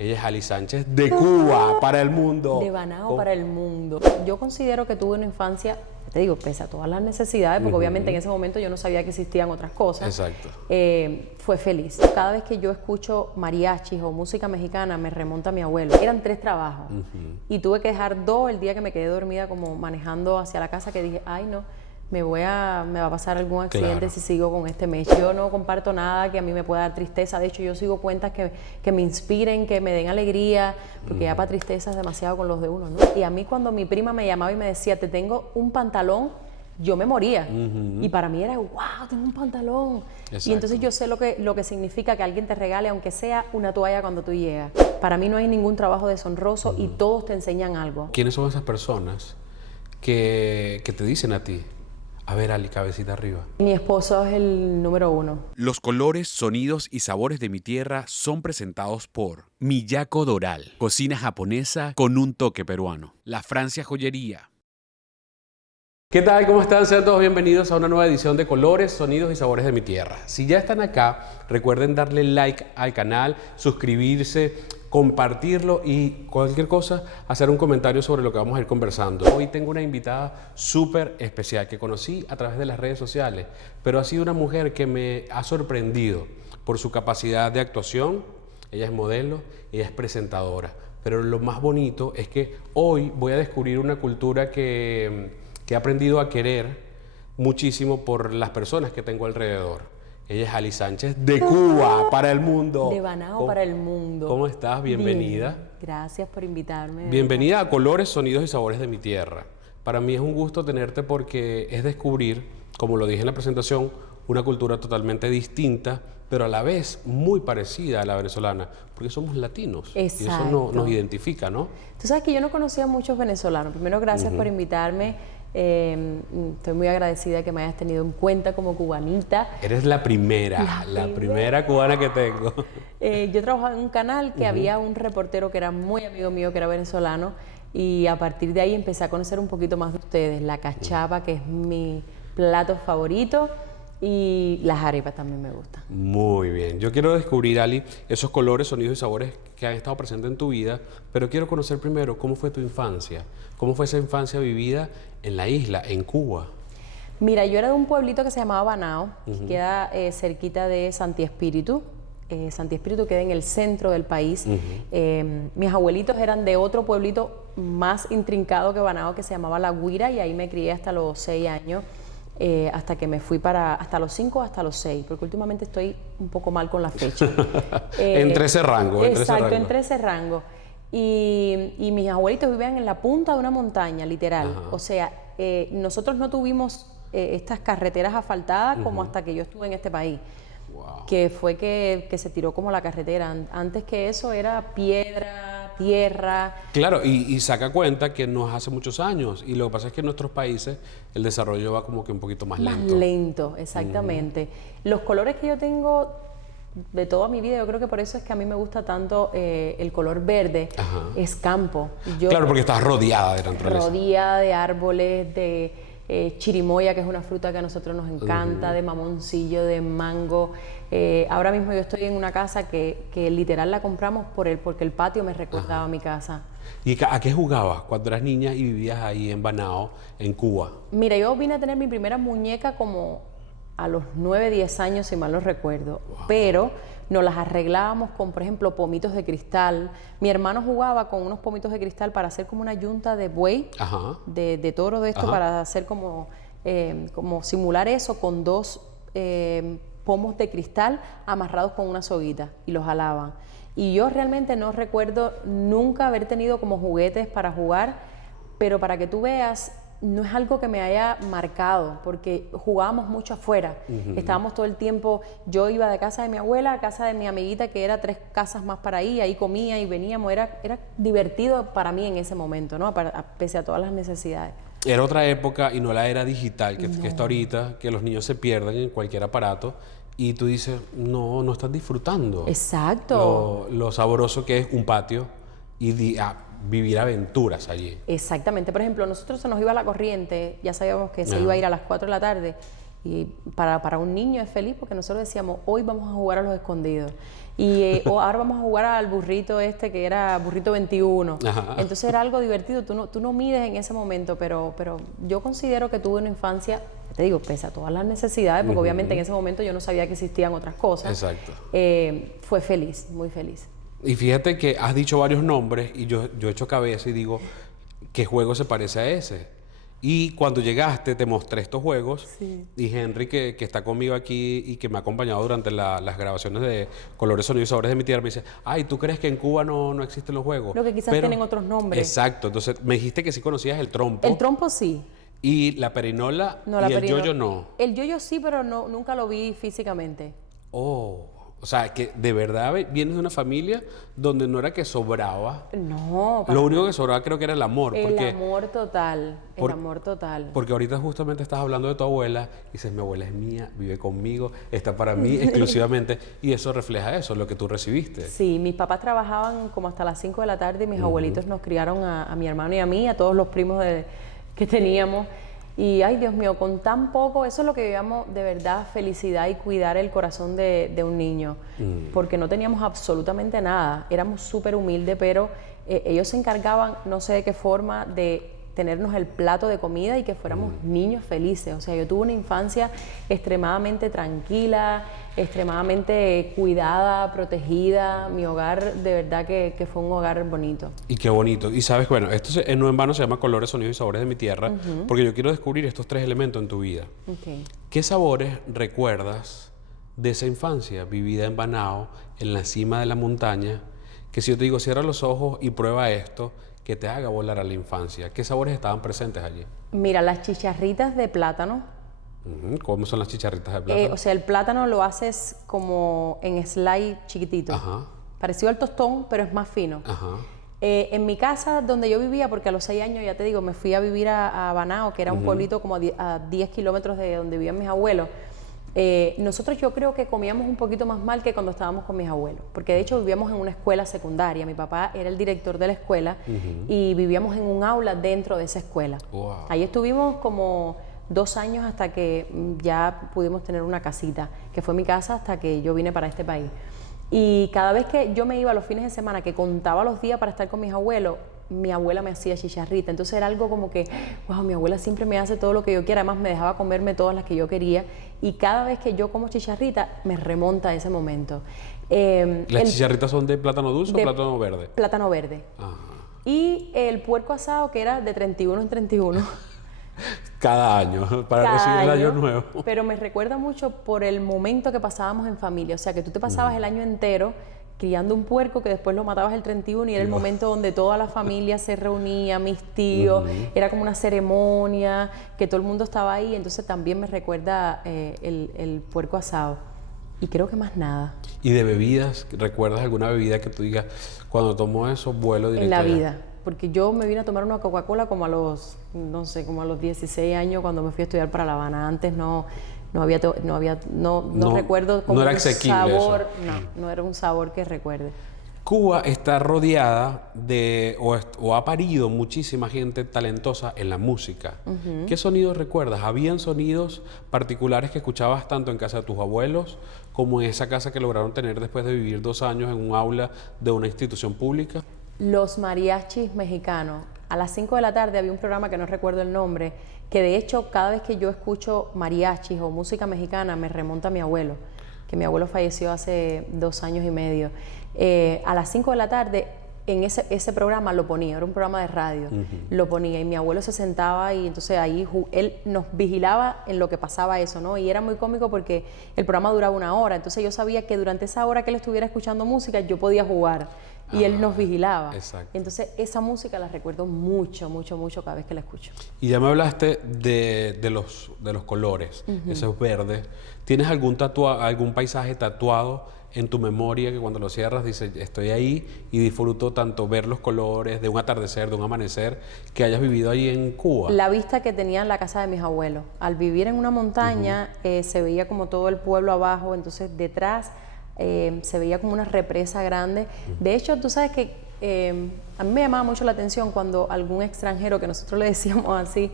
Ella es Ali Sánchez de Cuba para el mundo. De Banao para el mundo. Yo considero que tuve una infancia, te digo, pese a todas las necesidades, porque obviamente en ese momento yo no sabía que existían otras cosas. Exacto. Fue feliz. Cada vez que yo escucho mariachis o música mexicana me remonta a mi abuelo. Eran 3 trabajos y tuve que dejar 2 el día que me quedé dormida como manejando hacia la casa, que dije, ay no, me va a pasar algún accidente si sigo con este mes. Yo no comparto nada que a mí me pueda dar tristeza. De hecho, yo sigo cuentas que me inspiren, que me den alegría, porque ya para tristeza es demasiado con los de uno, ¿no? Y a mí cuando mi prima me llamaba y me decía, te tengo un pantalón, yo me moría. Y para mí era, wow, tengo un pantalón. Exacto. Y entonces yo sé lo que significa que alguien te regale, aunque sea una toalla cuando tú llegas. Para mí no hay ningún trabajo deshonroso y todos te enseñan algo. ¿Quiénes son esas personas que te dicen a ti? A ver, Ali, cabecita arriba. Mi esposo es el número 1. Los colores, sonidos y sabores de mi tierra son presentados por Miyako Doral, cocina japonesa con un toque peruano. La Francia Joyería. ¿Qué tal? ¿Cómo están? Sean todos bienvenidos a una nueva edición de Colores, Sonidos y Sabores de mi Tierra. Si ya están acá, recuerden darle like al canal, suscribirse, compartirlo y cualquier cosa, hacer un comentario sobre lo que vamos a ir conversando. Hoy tengo una invitada súper especial que conocí a través de las redes sociales, pero ha sido una mujer que me ha sorprendido por su capacidad de actuación. Ella es modelo, ella es presentadora, pero lo más bonito es que hoy voy a descubrir una cultura que he aprendido a querer muchísimo por las personas que tengo alrededor. Ella es Ali Sánchez de Cuba para el mundo. De Banao para el mundo. ¿Cómo estás? Bienvenida. Bien. Gracias por invitarme. Bienvenida a Colores, Sonidos y Sabores de mi Tierra. Para mí es un gusto tenerte porque es descubrir, como lo dije en la presentación, una cultura totalmente distinta, pero a la vez muy parecida a la venezolana, porque somos latinos. Exacto. Y eso nos identifica, ¿no? Tú sabes que yo no conocía a muchos venezolanos. Primero, gracias por invitarme. Estoy muy agradecida que me hayas tenido en cuenta como cubanita. Eres la primera cubana que tengo. Yo trabajaba en un canal que había un reportero que era muy amigo mío, que era venezolano, y a partir de ahí empecé a conocer un poquito más de ustedes. La cachapa, que es mi plato favorito, y las arepas también me gustan. Muy bien. Yo quiero descubrir, Ali, esos colores, sonidos y sabores que han estado presentes en tu vida, pero quiero conocer primero cómo fue tu infancia. ¿Cómo fue esa infancia vivida en la isla, en Cuba? Mira, yo era de un pueblito que se llamaba Banao, que queda cerquita de Santi Espíritu. Santi Espíritu queda en el centro del país. Mis abuelitos eran de otro pueblito más intrincado que Banao, que se llamaba La Guira, y ahí me crié hasta los 6 años. Hasta que me fui hasta los 5 o hasta los 6, porque últimamente estoy un poco mal con la fecha. Entre ese rango. Exacto, entre ese rango. Y mis abuelitos vivían en la punta de una montaña, literal. O sea, nosotros no tuvimos estas carreteras asfaltadas como hasta que yo estuve en este país. Wow. Que fue que se tiró como la carretera. Antes que eso era piedra, tierra. Claro, y saca cuenta que no es hace muchos años, y lo que pasa es que en nuestros países el desarrollo va como que un poquito más lento. Más lento, exactamente. Los colores que yo tengo de toda mi vida, yo creo que por eso es que a mí me gusta tanto el color verde. Es campo. Claro, porque estás rodeada de naturaleza. Rodeada de árboles, de chirimoya, que es una fruta que a nosotros nos encanta, de mamoncillo, de mango. Ahora mismo yo estoy en una casa que literal la compramos porque el patio me recordaba a mi casa. ¿Y a qué jugabas cuando eras niña y vivías ahí en Banao, en Cuba? Mira, yo vine a tener mi primera muñeca como a los 9, 10 años, si mal no recuerdo. Wow. Pero nos las arreglábamos con, por ejemplo, pomitos de cristal. Mi hermano jugaba con unos pomitos de cristal para hacer como una yunta de buey, de toro de esto, para hacer como simular eso con 2 pomos de cristal amarrados con una soguita, y los jalaban. Y yo realmente no recuerdo nunca haber tenido como juguetes para jugar, pero para que tú veas, no es algo que me haya marcado, porque jugábamos mucho afuera. Estábamos todo el tiempo, yo iba de casa de mi abuela a casa de mi amiguita, que era 3 casas más para ahí comía y veníamos. Era divertido para mí en ese momento, ¿no? Pese a todas las necesidades. Era otra época y no la era digital que está ahorita, que los niños se pierden en cualquier aparato y tú dices, no estás disfrutando. Exacto. Lo sabroso que es un patio y vivir aventuras allí. Exactamente. Por ejemplo, nosotros se nos iba la corriente, ya sabíamos que se iba a ir a las 4 de la tarde, y para un niño es feliz porque nosotros decíamos, hoy vamos a jugar a los escondidos. O ahora vamos a jugar al burrito este que era burrito 21. Ajá. Entonces era algo divertido, tú no mides en ese momento, pero yo considero que tuve una infancia, te digo, pese a todas las necesidades, porque obviamente en ese momento yo no sabía que existían otras cosas. Exacto. Fue feliz, muy feliz. Y fíjate que has dicho varios nombres y yo echo cabeza y digo, ¿qué juego se parece a ese? Y cuando llegaste te mostré estos juegos y Henry, que está conmigo aquí y que me ha acompañado durante las grabaciones de Colores, Sonidos y Sabores de mi Tierra, me dice, ay, ¿tú crees que en Cuba no existen los juegos? Lo que quizás tienen otros nombres. Exacto, entonces me dijiste que sí conocías el trompo. El trompo sí. Y la perinola No, y el yoyo no. El yoyo sí, pero nunca lo vi físicamente. Oh, o sea, que de verdad vienes de una familia donde no era que sobraba. No. Lo único que sobraba creo que era el amor. El amor total, el amor total. Porque ahorita justamente estás hablando de tu abuela y dices, mi abuela es mía, vive conmigo, está para mí exclusivamente. Y eso refleja eso, lo que tú recibiste. Sí, mis papás trabajaban como hasta las 5 de la tarde y mis abuelitos nos criaron a mi hermano y a mí, a todos los primos que teníamos. Y, ay, Dios mío, con tan poco, eso es lo que vivíamos de verdad, felicidad y cuidar el corazón de un niño. Porque no teníamos absolutamente nada. Éramos súper humildes, pero ellos se encargaban, no sé de qué forma, de tenernos el plato de comida y que fuéramos niños felices. O sea, yo tuve una infancia extremadamente tranquila, extremadamente cuidada, protegida. Mi hogar, de verdad que fue un hogar bonito. Y qué bonito. Y sabes, bueno, esto no en vano se llama Colores, Sonidos y Sabores de mi Tierra, porque yo quiero descubrir estos tres elementos en tu vida. Okay. ¿Qué sabores recuerdas de esa infancia vivida en Banao, en la cima de la montaña? Que si yo te digo, cierra los ojos y prueba esto, que te haga volar a la infancia. ¿Qué sabores estaban presentes allí? Mira, las chicharritas de plátano. ¿Cómo son las chicharritas de plátano? O sea, el plátano lo haces como en slide chiquitito. Ajá. Parecido al tostón, pero es más fino. Ajá. En mi casa, donde yo vivía, porque a los 6 años, ya te digo, me fui a vivir a Banao, que era un pueblito como a 10 kilómetros de donde vivían mis abuelos. Nosotros yo creo que comíamos un poquito más mal que cuando estábamos con mis abuelos, porque de hecho vivíamos en una escuela secundaria. Mi papá era el director de la escuela y vivíamos en un aula dentro de esa escuela. Wow. Ahí estuvimos como 2 años hasta que ya pudimos tener una casita, que fue mi casa hasta que yo vine para este país. Y cada vez que yo me iba los fines de semana, que contaba los días para estar con mis abuelos, mi abuela me hacía chicharrita. Entonces era algo como que, wow, mi abuela siempre me hace todo lo que yo quiera. Además me dejaba comerme todas las que yo quería. Y cada vez que yo como chicharrita, me remonta a ese momento. ¿Las chicharritas son de plátano dulce o plátano verde? Plátano verde. Ajá. Y el puerco asado, que era de 31 en 31. Cada año, para Cada recibir el año año, nuevo. Pero me recuerda mucho por el momento que pasábamos en familia. O sea, que tú te pasabas el año entero criando un puerco que después lo matabas el 31 y era el momento donde toda la familia se reunía, mis tíos, era como una ceremonia, que todo el mundo estaba ahí. Entonces también me recuerda el puerco asado. Y creo que más nada. ¿Y de bebidas? ¿Recuerdas alguna bebida que tú digas, cuando tomo eso, vuelo directo En la allá? vida. Porque yo me vine a tomar una Coca-Cola como a los, no sé, como a los 16 años cuando me fui a estudiar para La Habana. Antes no recuerdo como no era un asequible sabor. eso. No era un sabor que recuerde. Cuba está rodeada de, o ha parido muchísima gente talentosa en la música. ¿Qué sonidos recuerdas? ¿Habían sonidos particulares que escuchabas tanto en casa de tus abuelos como en esa casa que lograron tener después de vivir 2 años en un aula de una institución pública? Los mariachis mexicanos. A las 5 de la tarde había un programa que no recuerdo el nombre, que de hecho cada vez que yo escucho mariachis o música mexicana me remonta a mi abuelo, que mi abuelo falleció hace 2 años y medio. A las 5 de la tarde en ese programa lo ponía, era un programa de radio, lo ponía y mi abuelo se sentaba y entonces ahí él nos vigilaba en lo que pasaba eso, ¿no? Y era muy cómico porque el programa duraba 1 hora, entonces yo sabía que durante esa hora que él estuviera escuchando música yo podía jugar. Y él nos vigilaba. Exacto. Entonces, esa música la recuerdo mucho, mucho, mucho cada vez que la escucho. Y ya me hablaste de los colores, esos verdes. ¿Tienes algún paisaje tatuado en tu memoria que cuando lo cierras dices, estoy ahí y disfruto tanto ver los colores de un atardecer, de un amanecer, que hayas vivido ahí en Cuba? La vista que tenía en la casa de mis abuelos. Al vivir en una montaña, se veía como todo el pueblo abajo, entonces detrás se veía como una represa grande. De hecho, tú sabes que a mí me llamaba mucho la atención cuando algún extranjero, que nosotros le decíamos así,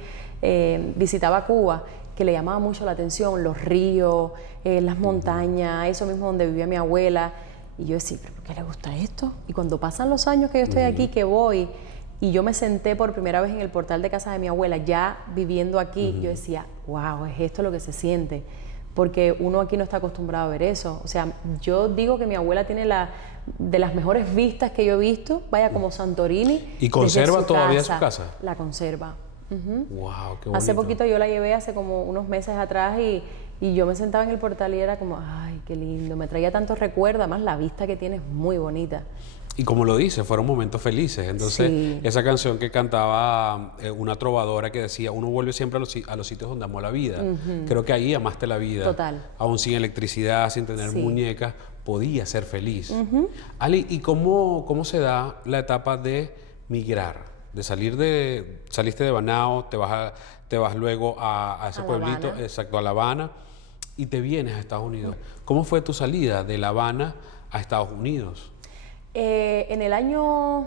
visitaba Cuba, que le llamaba mucho la atención los ríos, las montañas, eso mismo donde vivía mi abuela. Y yo decía, ¿pero por qué le gusta esto? Y cuando pasan los años que yo estoy aquí, que voy, y yo me senté por primera vez en el portal de casa de mi abuela, ya viviendo aquí, yo decía, wow, es esto lo que se siente. Porque uno aquí no está acostumbrado a ver eso. O sea, yo digo que mi abuela tiene de las mejores vistas que yo he visto, vaya, como Santorini. ¿Y conserva todavía su casa? La conserva. Wow, qué bonito. Hace poquito yo la llevé, hace como unos meses atrás, y yo me sentaba en el portal y era como, ay, qué lindo, me traía tantos recuerdos, además la vista que tiene es muy bonita. Y como lo dice, fueron momentos felices. Entonces, Sí. esa canción que cantaba una trovadora que decía, uno vuelve siempre a los sitios donde amó la vida. Creo que ahí amaste la vida. Total. Aún sin electricidad, sin tener Sí. muñecas, podía ser feliz. Ali, ¿y cómo se da la etapa de migrar? De saliste de Banao, te vas luego a ese A La pueblito, Habana. exacto, a La Habana, y te vienes a Estados Unidos. ¿Cómo fue tu salida de La Habana a Estados Unidos? En el año,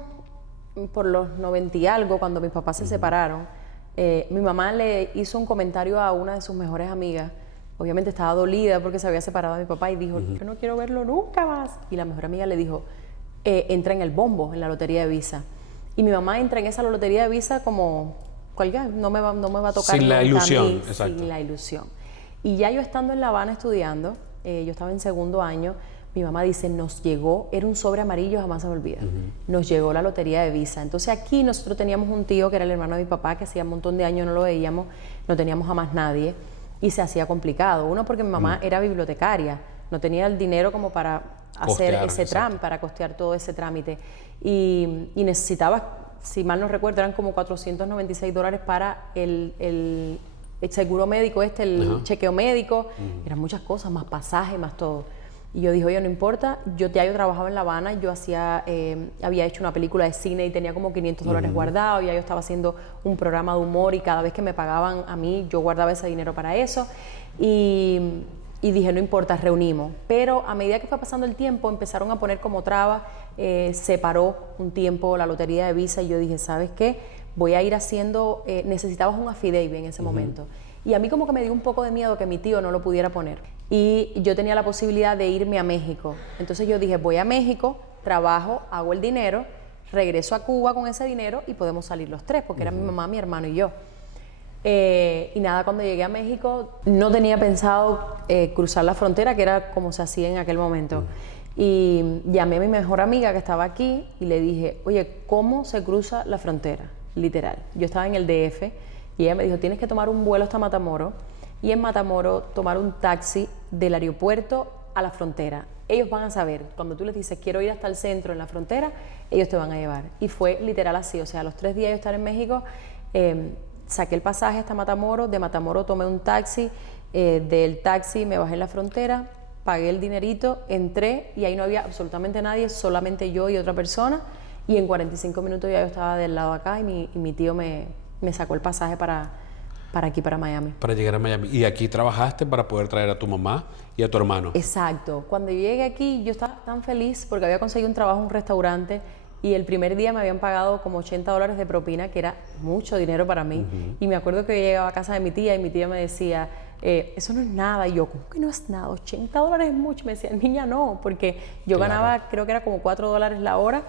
por los 90 y algo, cuando mis papás se separaron, mi mamá le hizo un comentario a una de sus mejores amigas. Obviamente estaba dolida porque se había separado de mi papá y dijo, yo no quiero verlo nunca más. Y la mejor amiga le dijo, entra en el bombo, en la lotería de Visa. Y mi mamá entra en esa lotería de Visa como, cualquiera, no me va a tocar Sin la nunca a ilusión, mí, exacto. sin la ilusión. Y ya yo estando en La Habana estudiando, yo estaba en segundo año, mi mamá dice, nos llegó, era un sobre amarillo, jamás se me olvida, nos llegó la lotería de Visa. Entonces aquí nosotros teníamos un tío que era el hermano de mi papá, que hacía un montón de años no lo veíamos, no teníamos a más nadie, y se hacía complicado. Uno, porque mi mamá era bibliotecaria, no tenía el dinero como para hacer Costear, ese trámite, para costear todo ese trámite. Y necesitaba, si mal no recuerdo, eran como $496 para el seguro médico el chequeo médico, eran muchas cosas, más pasaje, más todo. Y yo dije, oye, no importa, yo trabajaba en La Habana, yo había hecho una película de cine y tenía como $500 guardados, ya yo estaba haciendo un programa de humor y cada vez que me pagaban a mí, yo guardaba ese dinero para eso. Y dije, no importa, reunimos. Pero a medida que fue pasando el tiempo, empezaron a poner como trabas, se paró un tiempo la lotería de Visa y yo dije, ¿sabes qué? Voy a ir haciendo, necesitabas un affidavit en ese momento. Y a mí como que me dio un poco de miedo que mi tío no lo pudiera poner. Y yo tenía la posibilidad de irme a México. Entonces yo dije, voy a México, trabajo, hago el dinero, regreso a Cuba con ese dinero y podemos salir los tres, porque era mi mamá, mi hermano y yo. Y nada, cuando llegué a México no tenía pensado cruzar la frontera, que era como se hacía en aquel momento. Y llamé a mi mejor amiga que estaba aquí y le dije, oye, ¿cómo se cruza la frontera? Literal. Yo estaba en el DF y ella me dijo, tienes que tomar un vuelo hasta Matamoros y en Matamoros tomar un taxi del aeropuerto a la frontera. Ellos van a saber, cuando tú les dices, quiero ir hasta el centro en la frontera, ellos te van a llevar. Y fue literal así, o sea, a los 3 días de estar en México, saqué el pasaje hasta Matamoros, de Matamoros tomé un taxi, del taxi me bajé en la frontera, pagué el dinerito, entré y ahí no había absolutamente nadie, solamente yo y otra persona, y en 45 minutos ya yo estaba del lado acá y mi tío me sacó el pasaje para aquí, para Miami. Para llegar a Miami. Y aquí trabajaste para poder traer a tu mamá y a tu hermano. Exacto. Cuando yo llegué aquí, yo estaba tan feliz porque había conseguido un trabajo en un restaurante y el primer día me habían pagado como $80 de propina, que era mucho dinero para mí. Y me acuerdo que yo llegaba a casa de mi tía y mi tía me decía, eso no es nada. Y yo, ¿cómo que no es nada? $80 es mucho. Me decía, niña, no, porque yo ganaba, creo que era como $4 la hora.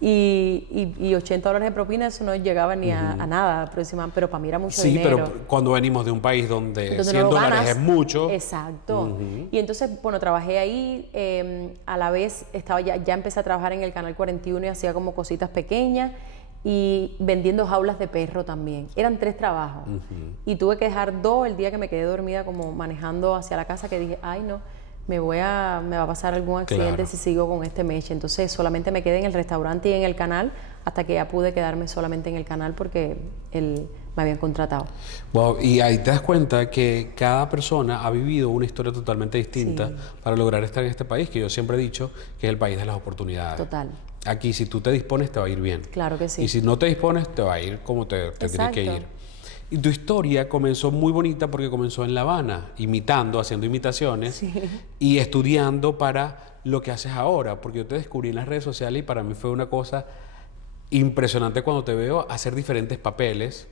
Y $80 de propina, eso no llegaba ni a nada aproximadamente, pero para mí era mucho dinero. Sí, pero cuando venimos de un país donde Entonces, $100 no lo ganas. es mucho. Exacto. Y entonces, bueno, trabajé ahí, a la vez ya empecé a trabajar en el Canal 41 y hacía como cositas pequeñas y vendiendo jaulas de perro también. Eran 3 trabajos. Y tuve que dejar 2 el día que me quedé dormida como manejando hacia la casa, que dije, ay no, me va a pasar algún accidente si sigo con este meche. Entonces solamente me quedé en el restaurante y en el canal hasta que ya pude quedarme solamente en el canal porque me habían contratado. Wow, y ahí te das cuenta que cada persona ha vivido una historia totalmente distinta para lograr estar en este país, que yo siempre he dicho que es el país de las oportunidades. Total. Aquí si tú te dispones te va a ir bien. Claro que sí. Y si no te dispones te va a ir como te tienes que ir. Y tu historia comenzó muy bonita porque comenzó en La Habana, haciendo imitaciones y estudiando para lo que haces ahora, porque yo te descubrí en las redes sociales y para mí fue una cosa impresionante cuando te veo hacer diferentes papeles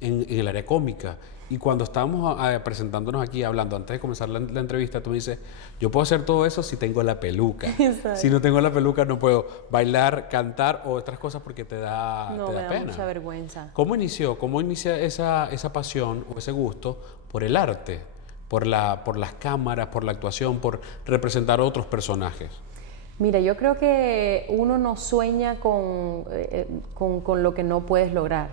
en el área cómica. Y cuando estábamos presentándonos aquí, hablando antes de comenzar la entrevista, tú me dices, yo puedo hacer todo eso si tengo la peluca. Exacto. Si no tengo la peluca no puedo bailar, cantar o otras cosas porque te da, No, te me da da pena. mucha vergüenza. ¿Cómo inició? ¿Cómo inicia esa pasión o ese gusto por el arte? Por las cámaras, por la actuación, por representar a otros personajes. Mira, yo creo que uno no sueña con lo que no puedes lograr.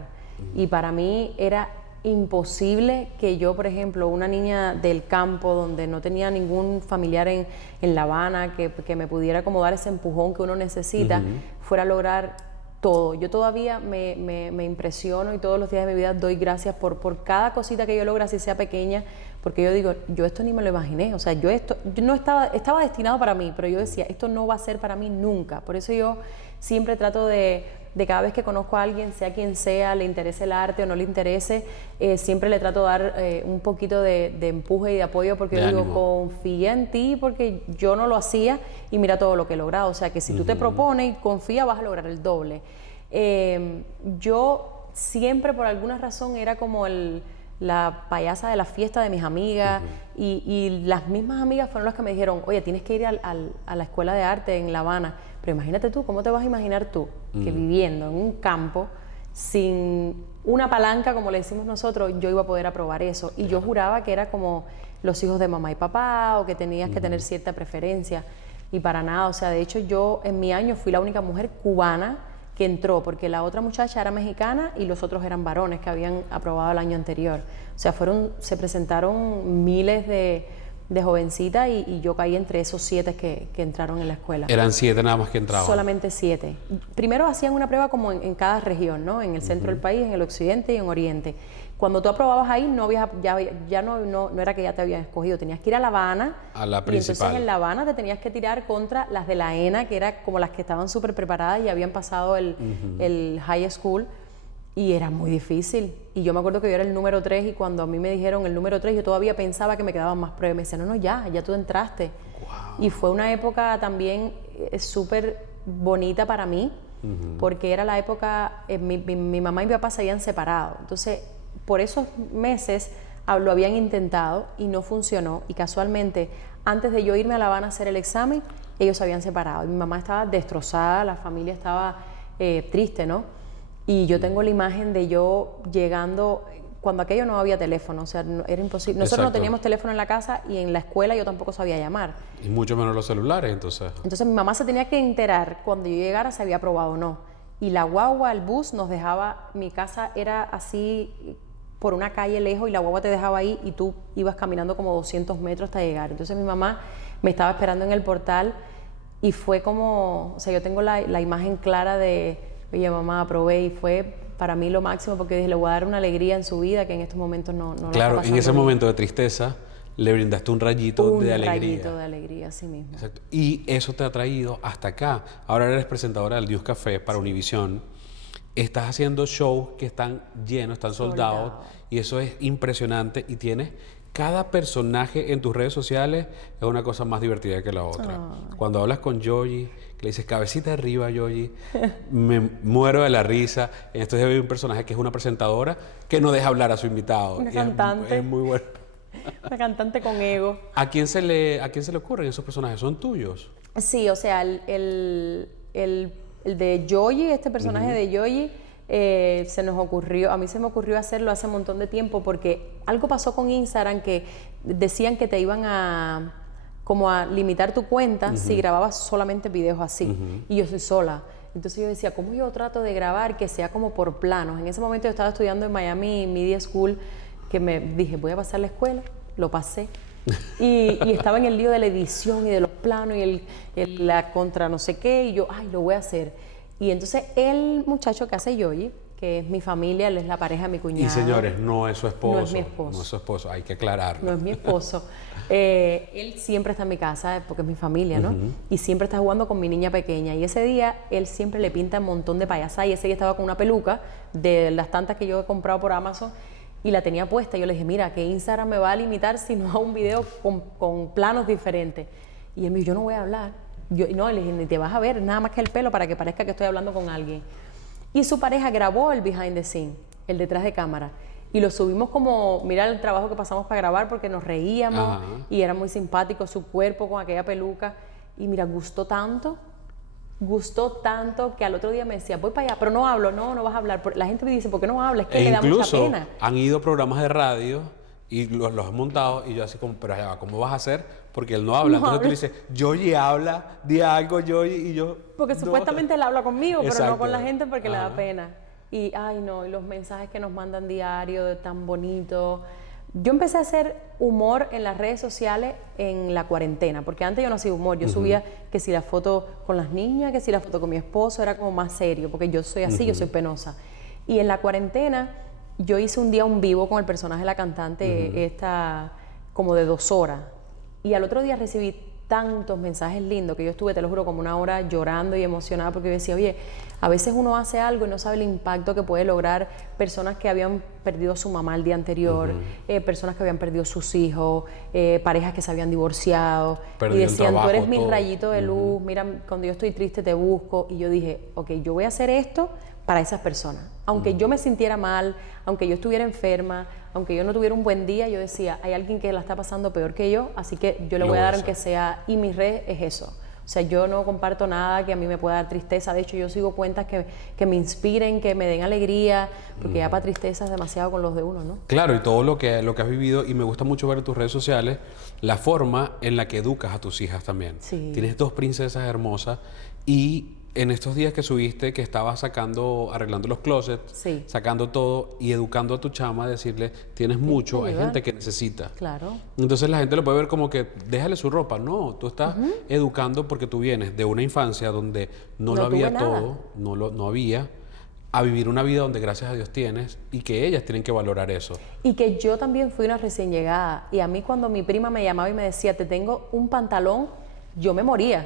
Y para mí era imposible que yo, por ejemplo, una niña del campo donde no tenía ningún familiar en La Habana que me pudiera como dar ese empujón que uno necesita, fuera a lograr todo. Yo todavía me impresiono y todos los días de mi vida doy gracias por cada cosita que yo logro, así sea pequeña, porque yo digo, yo esto ni me lo imaginé, o sea, yo no estaba destinado para mí, pero yo decía, esto no va a ser para mí nunca. Por eso yo siempre trato de cada vez que conozco a alguien, sea quien sea, le interese el arte o no le interese, siempre le trato de dar un poquito de empuje y de apoyo, porque yo digo, confía en ti, porque yo no lo hacía y mira todo lo que he logrado. O sea, que si tú te propones y confías, vas a lograr el doble. Yo siempre, por alguna razón, era como la payasa de la fiesta de mis amigas, y las mismas amigas fueron las que me dijeron, oye, tienes que ir a la escuela de arte en La Habana. Pero imagínate tú, ¿cómo te vas a imaginar tú que viviendo en un campo sin una palanca, como le decimos nosotros, yo iba a poder aprobar eso? Y yo juraba que era como los hijos de mamá y papá, o que tenías que tener cierta preferencia, y para nada. O sea, de hecho yo en mi año fui la única mujer cubana que entró, porque la otra muchacha era mexicana y los otros eran varones que habían aprobado el año anterior. O sea, se presentaron miles de jovencitas, y yo caí entre esos 7 que entraron en la escuela. Eran 7 nada más que entraban. Solamente 7. Primero hacían una prueba como en cada región, ¿no? En el centro del país, en el occidente y en oriente. Cuando tú aprobabas ahí, no era que ya te habían escogido, tenías que ir a La Habana. A la principal. Y entonces en La Habana te tenías que tirar contra las de la ENA, que era como las que estaban súper preparadas y habían pasado el high school, y era muy difícil. Y yo me acuerdo que yo era el número 3, y cuando a mí me dijeron el número 3, yo todavía pensaba que me quedaban más pruebas. Me decían, no, ya tú entraste. Wow. Y fue una época también súper bonita para mí, porque era la época, mi mamá y mi papá se habían separado. Entonces, por esos meses lo habían intentado y no funcionó, y casualmente, antes de yo irme a La Habana a hacer el examen, ellos se habían separado. Mi mamá estaba destrozada, la familia estaba triste, ¿no? Y yo tengo la imagen de yo llegando, cuando aquello no había teléfono, o sea, era imposible. Nosotros no teníamos teléfono en la casa, y en la escuela yo tampoco sabía llamar. Y mucho menos los celulares, entonces. Entonces mi mamá se tenía que enterar cuando yo llegara si había aprobado o no. Y la guagua, el bus nos dejaba, mi casa era así por una calle lejos, y la guagua te dejaba ahí y tú ibas caminando como 200 metros hasta llegar. Entonces mi mamá me estaba esperando en el portal, y fue como, o sea, yo tengo la imagen clara de, oye, mamá, aprobé, y fue para mí lo máximo, porque dije, le voy a dar una alegría en su vida que en estos momentos no la está Claro, pasando en ese bien. momento de tristeza le brindaste un rayito de alegría. Un rayito de alegría, así mismo. Exacto. Y eso te ha traído hasta acá. Ahora eres presentadora del News Café para Univisión. Estás haciendo shows que están llenos, están soldados, y eso es impresionante. Y tienes cada personaje en tus redes sociales, es una cosa más divertida que la otra. Cuando hablas con Yoyi, que le dices cabecita arriba, Yoyi, me muero de la risa. En estos días hay un personaje que es una presentadora que no deja hablar a su invitado. Una cantante. Es muy bueno. Una cantante con ego. ¿A quién se le ocurren esos personajes? ¿Son tuyos? Sí, o sea, el de Yoyi, este personaje de Yoyi, a mí se me ocurrió hacerlo hace un montón de tiempo, porque algo pasó con Instagram, que decían que te iban a limitar tu cuenta si grababas solamente videos así, y yo soy sola. Entonces yo decía, ¿cómo yo trato de grabar que sea como por planos? En ese momento yo estaba estudiando en Miami Media School, que me dije, voy a pasar la escuela, lo pasé. Y estaba en el lío de la edición y de los planos y la contra no sé qué, y yo, lo voy a hacer. Y entonces el muchacho que hace Yoyi, que es mi familia, él es la pareja de mi cuñada. Y señores, no es su esposo. No es mi esposo. No es su esposo, hay que aclararlo. No es mi esposo. Él siempre está en mi casa, porque es mi familia, ¿no? Y siempre está jugando con mi niña pequeña. Y ese día, él siempre le pinta un montón de payasadas. Y ese día estaba con una peluca de las tantas que yo he comprado por Amazon, y la tenía puesta. Yo le dije, mira, que Instagram me va a limitar si no a un video con planos diferentes. Y él me dijo, yo no voy a hablar. No, le dije, ni te vas a ver, nada más que el pelo, para que parezca que estoy hablando con alguien. Y su pareja grabó el behind the scene, el detrás de cámara. Y lo subimos como, mira el trabajo que pasamos para grabar porque nos reíamos Ajá. y era muy simpático su cuerpo con aquella peluca. Y mira, gustó tanto que al otro día me decía, voy para allá, pero no hablo, no vas a hablar. La gente me dice, ¿por qué no hablas? Es que E me da mucha incluso pena. han ido a programas de radio y los han montado y yo así como, pero ya, ¿cómo vas a hacer? Porque él no habla. No Entonces tú habla. le dices, Yoyi habla, di algo, Yoyi, y yo... Porque no. supuestamente él habla conmigo, pero Exacto. no con la gente porque le da Ajá. pena. Y, ay no, y los mensajes que nos mandan diario, tan bonito. Yo empecé a hacer humor en las redes sociales en la cuarentena, porque antes yo no hacía humor, yo subía que si la foto con las niñas, que si la foto con mi esposo, era como más serio, porque yo soy así, yo soy penosa. Y en la cuarentena yo hice un día un vivo con el personaje de la cantante, esta como de 2 horas, y al otro día recibí tantos mensajes lindos que yo estuve, te lo juro, como 1 hora llorando y emocionada porque yo decía, oye, a veces uno hace algo y no sabe el impacto que puede lograr personas que habían perdido a su mamá el día anterior, personas que habían perdido sus hijos, parejas que se habían divorciado Perdido y el decían, trabajo, tú eres mi todo. rayito de luz, mira, cuando yo estoy triste te busco. Y yo dije, ok, yo voy a hacer esto para esas personas. Aunque yo me sintiera mal, aunque yo estuviera enferma, aunque yo no tuviera un buen día, yo decía, hay alguien que la está pasando peor que yo, así que yo le Lo voy a voy a dar hacer. aunque sea, y mi red es eso. O sea, yo no comparto nada que a mí me pueda dar tristeza. De hecho, yo sigo cuentas que me inspiren, que me den alegría, porque ya para tristeza es demasiado con los de uno, ¿no? Claro, y todo lo que has vivido, y me gusta mucho ver en tus redes sociales la forma en la que educas a tus hijas también. Sí. Tienes 2 princesas hermosas y en estos días que subiste que estabas arreglando los closets, Sí. sacando todo y educando a tu chama, decirle, tienes mucho, hay ayudar. gente que necesita. Claro. Entonces la gente lo puede ver como que déjale su ropa. No, tú estás educando porque tú vienes de una infancia donde no lo No tuve había nada. todo, no había, a vivir una vida donde gracias a Dios tienes y que ellas tienen que valorar eso. Y que yo también fui una recién llegada. Y a mí cuando mi prima me llamaba y me decía, te tengo un pantalón, yo me moría.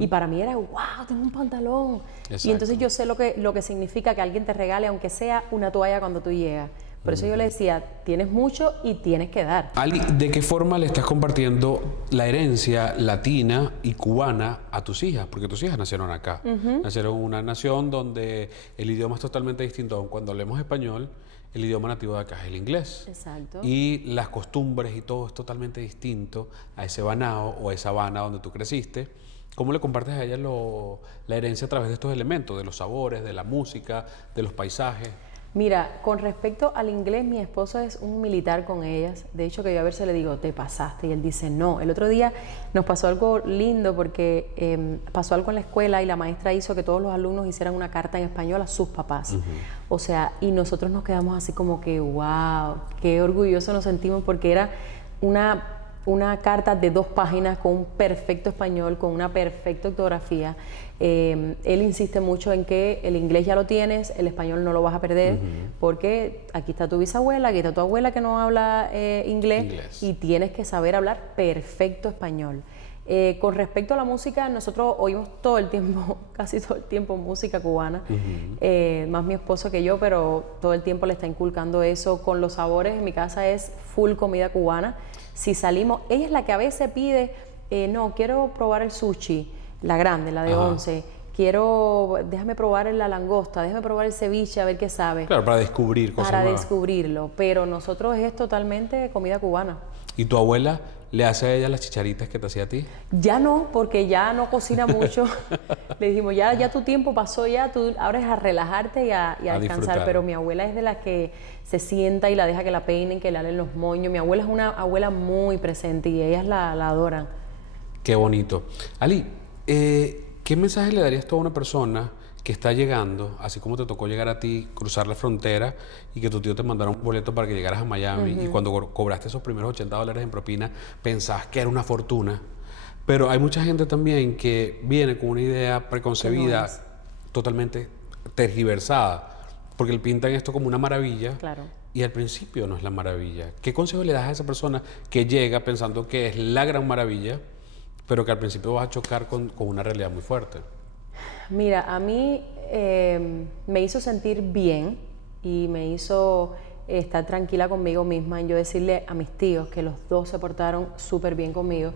Y para mí era, wow, tengo un pantalón. Exacto. Y entonces yo sé lo que significa que alguien te regale, aunque sea una toalla cuando tú llegas. Por eso yo le decía, tienes mucho y tienes que dar. Ali, ¿de qué forma le estás compartiendo la herencia latina y cubana a tus hijas? Porque tus hijas nacieron acá. Nacieron en una nación donde el idioma es totalmente distinto. Aun cuando hablemos español, el idioma nativo de acá es el inglés. Exacto. Y las costumbres y todo es totalmente distinto a ese Banao o esa Habana donde tú creciste. ¿Cómo le compartes a ellas la herencia a través de estos elementos, de los sabores, de la música, de los paisajes? Mira, con respecto al inglés, mi esposo es un militar con ellas. De hecho, que yo a veces le digo, te pasaste. Y él dice, no. El otro día nos pasó algo lindo porque pasó algo en la escuela y la maestra hizo que todos los alumnos hicieran una carta en español a sus papás. O sea, y nosotros nos quedamos así como que, wow, qué orgullosos nos sentimos porque era una carta de 2 páginas con un perfecto español, con una perfecta ortografía. Él insiste mucho en que el inglés ya lo tienes, el español no lo vas a perder, porque aquí está tu bisabuela, aquí está tu abuela que no habla inglés, y tienes que saber hablar perfecto español. Con respecto a la música, nosotros oímos todo el tiempo, casi todo el tiempo, música cubana, más mi esposo que yo, pero todo el tiempo le está inculcando eso. Con los sabores, en mi casa es full comida cubana. Si salimos, ella es la que a veces pide, no, quiero probar el sushi, la grande, la de 11, déjame probar la langosta, déjame probar el ceviche, a ver qué sabe. Claro, para descubrir cosas Para nuevas. descubrirlo, pero nosotros es totalmente comida cubana. ¿Y tu abuela le hace a ella las chicharitas que te hacía a ti? Ya no, porque ya no cocina mucho. Le dijimos, ya tu tiempo pasó, ya tú ahora es a relajarte y a descansar. disfrutar. Pero mi abuela es de las que se sienta y la deja que la peinen, que le halen los moños. Mi abuela es una abuela muy presente y ellas la adoran. Qué bonito. Ali, ¿qué mensaje le darías tú a una persona que está llegando, así como te tocó llegar a ti, cruzar la frontera y que tu tío te mandara un boleto para que llegaras a Miami y cuando cobraste esos primeros $80 en propina pensabas que era una fortuna? Pero hay mucha gente también que viene con una idea preconcebida, es. totalmente tergiversada, porque le pintan esto como una maravilla. Claro. Y al principio no es la maravilla. ¿Qué consejo le das a esa persona que llega pensando que es la gran maravilla, pero que al principio vas a chocar con una realidad muy fuerte? Mira, a mí me hizo sentir bien y me hizo estar tranquila conmigo misma en yo decirle a mis tíos, que los 2 se portaron súper bien conmigo,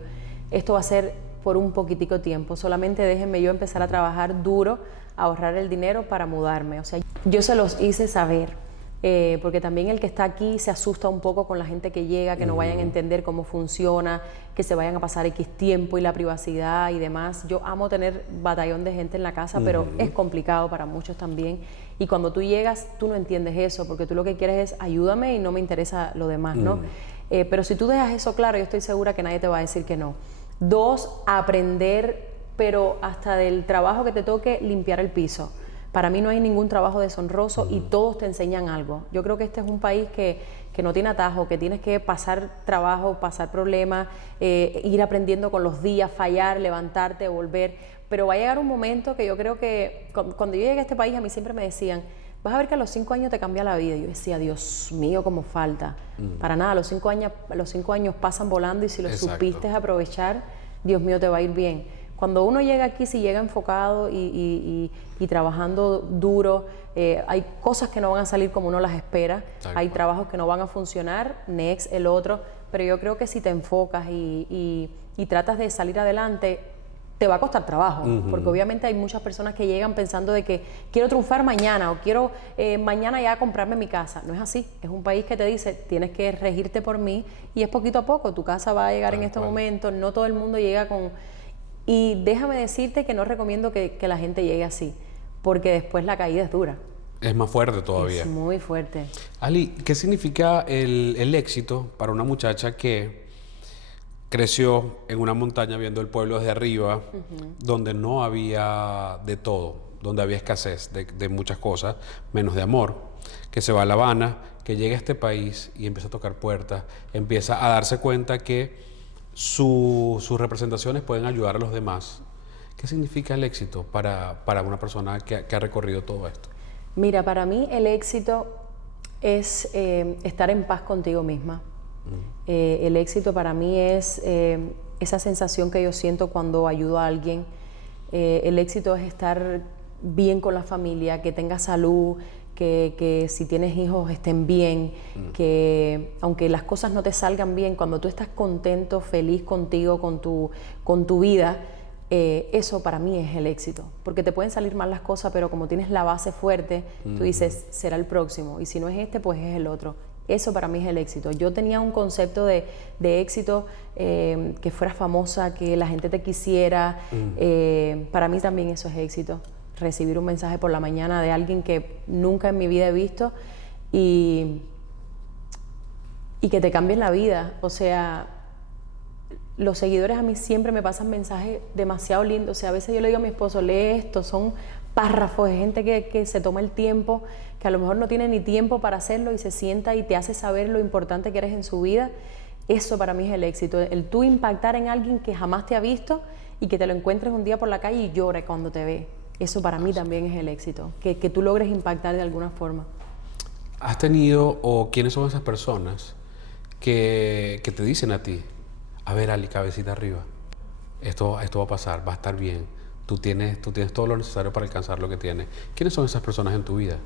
esto va a ser por un poquitico tiempo, solamente déjenme yo empezar a trabajar duro, a ahorrar el dinero para mudarme. O sea, yo se los hice saber. porque también el que está aquí se asusta un poco con la gente que llega, que no vayan a entender cómo funciona, que se vayan a pasar X tiempo y la privacidad y demás. Yo amo tener batallón de gente en la casa, pero es complicado para muchos también. Y cuando tú llegas, tú no entiendes eso, porque tú lo que quieres es ayúdame y no me interesa lo demás, ¿no? Pero si tú dejas eso claro, yo estoy segura que nadie te va a decir que no. 2, aprender, pero hasta del trabajo que te toque, limpiar el piso. Para mí no hay ningún trabajo deshonroso y todos te enseñan algo. Yo creo que este es un país que no tiene atajo, que tienes que pasar trabajo, pasar problemas, ir aprendiendo con los días, fallar, levantarte, volver. Pero va a llegar un momento que yo creo que cuando yo llegué a este país a mí siempre me decían, vas a ver que a los 5 años te cambia la vida. Y yo decía, Dios mío, cómo falta. Para nada, los 5 años pasan volando y si los supiste aprovechar, Dios mío, te va a ir bien. Cuando uno llega aquí, si llega enfocado y trabajando duro, hay cosas que no van a salir como uno las espera, hay trabajos que no van a funcionar, next, el otro, pero yo creo que si te enfocas y tratas de salir adelante, te va a costar trabajo, porque obviamente hay muchas personas que llegan pensando de que quiero triunfar mañana o quiero mañana ya comprarme mi casa. No es así, es un país que te dice, tienes que regirte por mí y es poquito a poco, tu casa va a llegar en este momento, no todo el mundo llega con... Y déjame decirte que no recomiendo que la gente llegue así, porque después la caída es dura. Es más fuerte todavía. Es muy fuerte. Ali, ¿qué significa el éxito para una muchacha que creció en una montaña viendo el pueblo desde arriba, donde no había de todo, donde había escasez de muchas cosas, menos de amor, que se va a La Habana, que llega a este país y empieza a tocar puertas, empieza a darse cuenta que sus representaciones pueden ayudar a los demás? ¿Qué significa el éxito para una persona que ha recorrido todo esto? Mira, para mí el éxito es estar en paz contigo misma. El éxito para mí es esa sensación que yo siento cuando ayudo a alguien. El éxito es estar bien con la familia, que tenga salud, que si tienes hijos estén bien, que aunque las cosas no te salgan bien, cuando tú estás contento, feliz contigo, con tu vida, eso para mí es el éxito. Porque te pueden salir mal las cosas, pero como tienes la base fuerte, tú dices, será el próximo. Y si no es este, pues es el otro. Eso para mí es el éxito. Yo tenía un concepto de éxito, que fueras famosa, que la gente te quisiera. Para mí también eso es éxito. Recibir un mensaje por la mañana de alguien que nunca en mi vida he visto y que te cambien la vida. O sea, los seguidores a mí siempre me pasan mensajes demasiado lindos. O sea, a veces yo le digo a mi esposo, lee esto, son párrafos de gente que se toma el tiempo, que a lo mejor no tiene ni tiempo para hacerlo y se sienta y te hace saber lo importante que eres en su vida. Eso para mí es el éxito, el tú impactar en alguien que jamás te ha visto y que te lo encuentres un día por la calle y llore cuando te ve. Eso para mí también es el éxito, que tú logres impactar de alguna forma. ¿Has tenido o quiénes son esas personas que te dicen a ti, a ver, Ali, cabecita arriba, esto va a pasar, va a estar bien, tú tienes todo lo necesario para alcanzar lo que tienes? ¿Quiénes son esas personas en tu vida?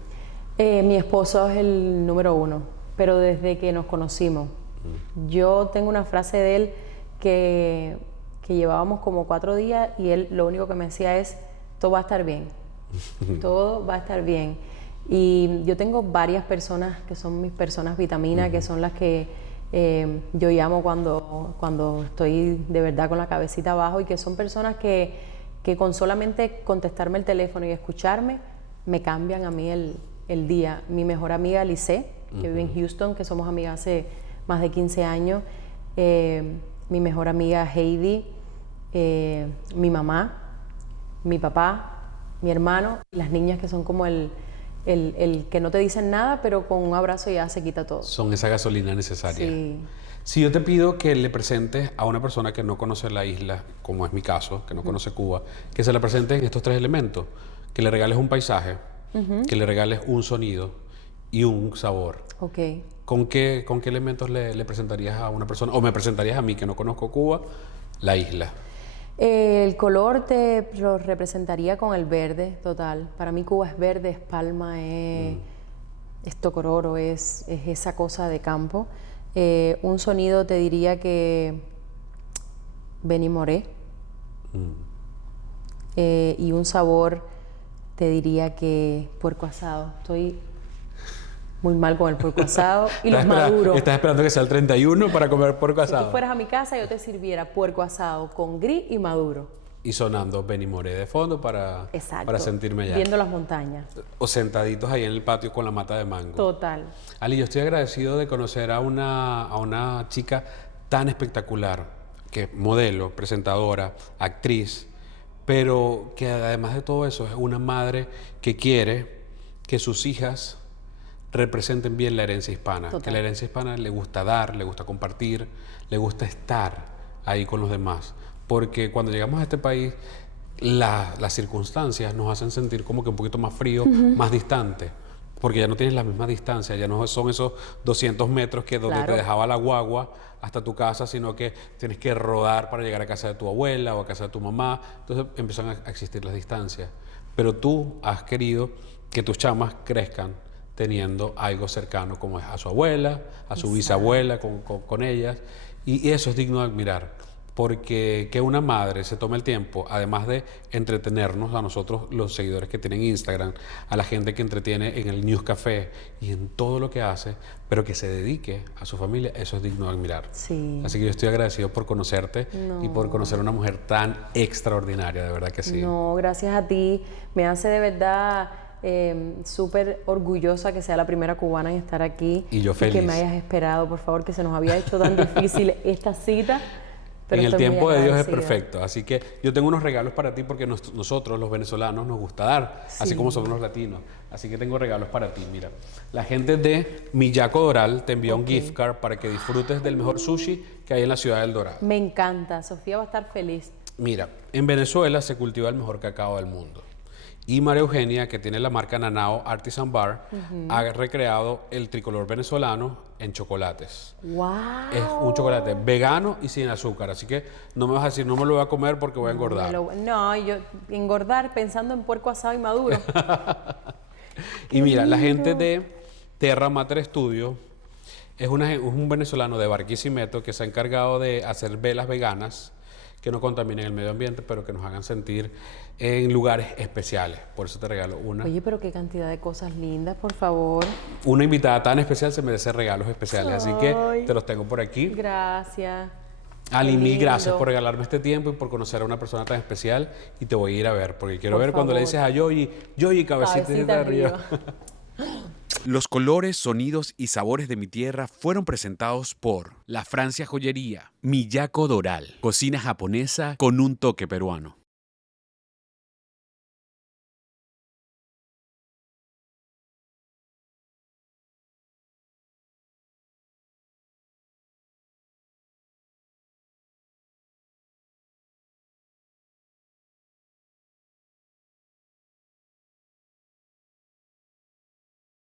Mi esposo es el número 1, pero desde que nos conocimos. Yo tengo una frase de él que llevábamos como 4 días y él lo único que me decía es, todo va a estar bien, todo va a estar bien. Y yo tengo varias personas que son mis personas vitaminas, que son las que yo llamo cuando estoy de verdad con la cabecita abajo, y que son personas que con solamente contestarme el teléfono y escucharme, me cambian a mí el día. Mi mejor amiga Lice, que vive en Houston, que somos amigas hace más de 15 años, mi mejor amiga Heidi, mi mamá, mi papá, mi hermano, y las niñas que son como el que no te dicen nada, pero con un abrazo ya se quita todo. Son esa gasolina necesaria. Sí. Si yo te pido que le presentes a una persona que no conoce la isla, como es mi caso, que no conoce Cuba, que se le presenten estos 3 elementos, que le regales un paisaje, que le regales un sonido y un sabor. Ok. ¿Con qué elementos le presentarías a una persona, o me presentarías a mí, que no conozco Cuba, la isla? El color te lo representaría con el verde total. Para mí Cuba es verde, es palma, es tocororo, es esa cosa de campo. Un sonido te diría que Benny Moré. Y un sabor te diría que puerco asado. Muy mal con el puerco asado y los Estás maduros. estás esperando que sea el 31 para comer puerco Si tú asado. fueras a mi casa, yo te sirviera puerco asado con gris y maduro. Y sonando Benny Moré de fondo para Exacto. sentirme allá. Viendo las montañas. O sentaditos ahí en el patio con la mata de mango. Total. Ali, yo estoy agradecido de conocer a una chica tan espectacular, que es modelo, presentadora, actriz, pero que además de todo eso es una madre que quiere que sus hijas representen bien la herencia hispana. Total. Que la herencia hispana le gusta dar, le gusta compartir, le gusta estar ahí con los demás. Porque cuando llegamos a este país, las circunstancias nos hacen sentir como que un poquito más frío, más distante. Porque ya no tienes la misma distancia, ya no son esos 200 metros que donde Claro. te dejaba la guagua hasta tu casa, sino que tienes que rodar para llegar a casa de tu abuela o a casa de tu mamá. Entonces empiezan a existir las distancias. Pero tú has querido que tus chamas crezcan teniendo algo cercano como es a su abuela, a su bisabuela con ellas. Y eso es digno de admirar. Porque que una madre se tome el tiempo, además de entretenernos a nosotros, los seguidores que tienen Instagram, a la gente que entretiene en el News Café y en todo lo que hace, pero que se dedique a su familia, eso es digno de admirar. Sí. Así que yo estoy agradecido por conocerte y por conocer a una mujer tan extraordinaria, de verdad que sí. No, gracias a ti. Me hace de verdad súper orgullosa que sea la primera cubana en estar aquí. Y yo que feliz. me hayas esperado, por favor, que se nos había hecho tan difícil esta cita. Pero En el estoy muy tiempo de Dios es agradecida. perfecto. Así que yo tengo unos regalos para ti porque nosotros, los venezolanos, nos gusta dar, así Sí. como somos los latinos. Así que tengo regalos para ti. Mira, la gente de Miyako Doral te envió un gift card para que disfrutes del mejor sushi que hay en la ciudad del Doral. Me encanta. Sofía va a estar feliz. Mira, en Venezuela se cultiva el mejor cacao del mundo. Y María Eugenia, que tiene la marca Nanao Artisan Bar, ha recreado el tricolor venezolano en chocolates. ¡Wow! Es un chocolate vegano y sin azúcar, así que no me vas a decir, no me lo voy a comer porque voy a engordar. No, yo engordar pensando en puerco asado y maduro. Y mira, la gente de Terra Mater Studio es un venezolano de Barquisimeto que se ha encargado de hacer velas veganas que no contaminen el medio ambiente, pero que nos hagan sentir en lugares especiales. Por eso te regalo una. Oye, pero qué cantidad de cosas lindas, por favor. Una invitada tan especial se merece regalos especiales, así que Ay. te los tengo por aquí. Gracias. Ali, Qué mil gracias lindo. por regalarme este tiempo y por conocer a una persona tan especial, y te voy a ir a ver, porque quiero Por ver cuando le favor. dices a Yoyi, cabecita Cabecita arriba. Los colores, sonidos y sabores de mi tierra fueron presentados por La Francia Joyería, Miyako Doral, cocina japonesa con un toque peruano.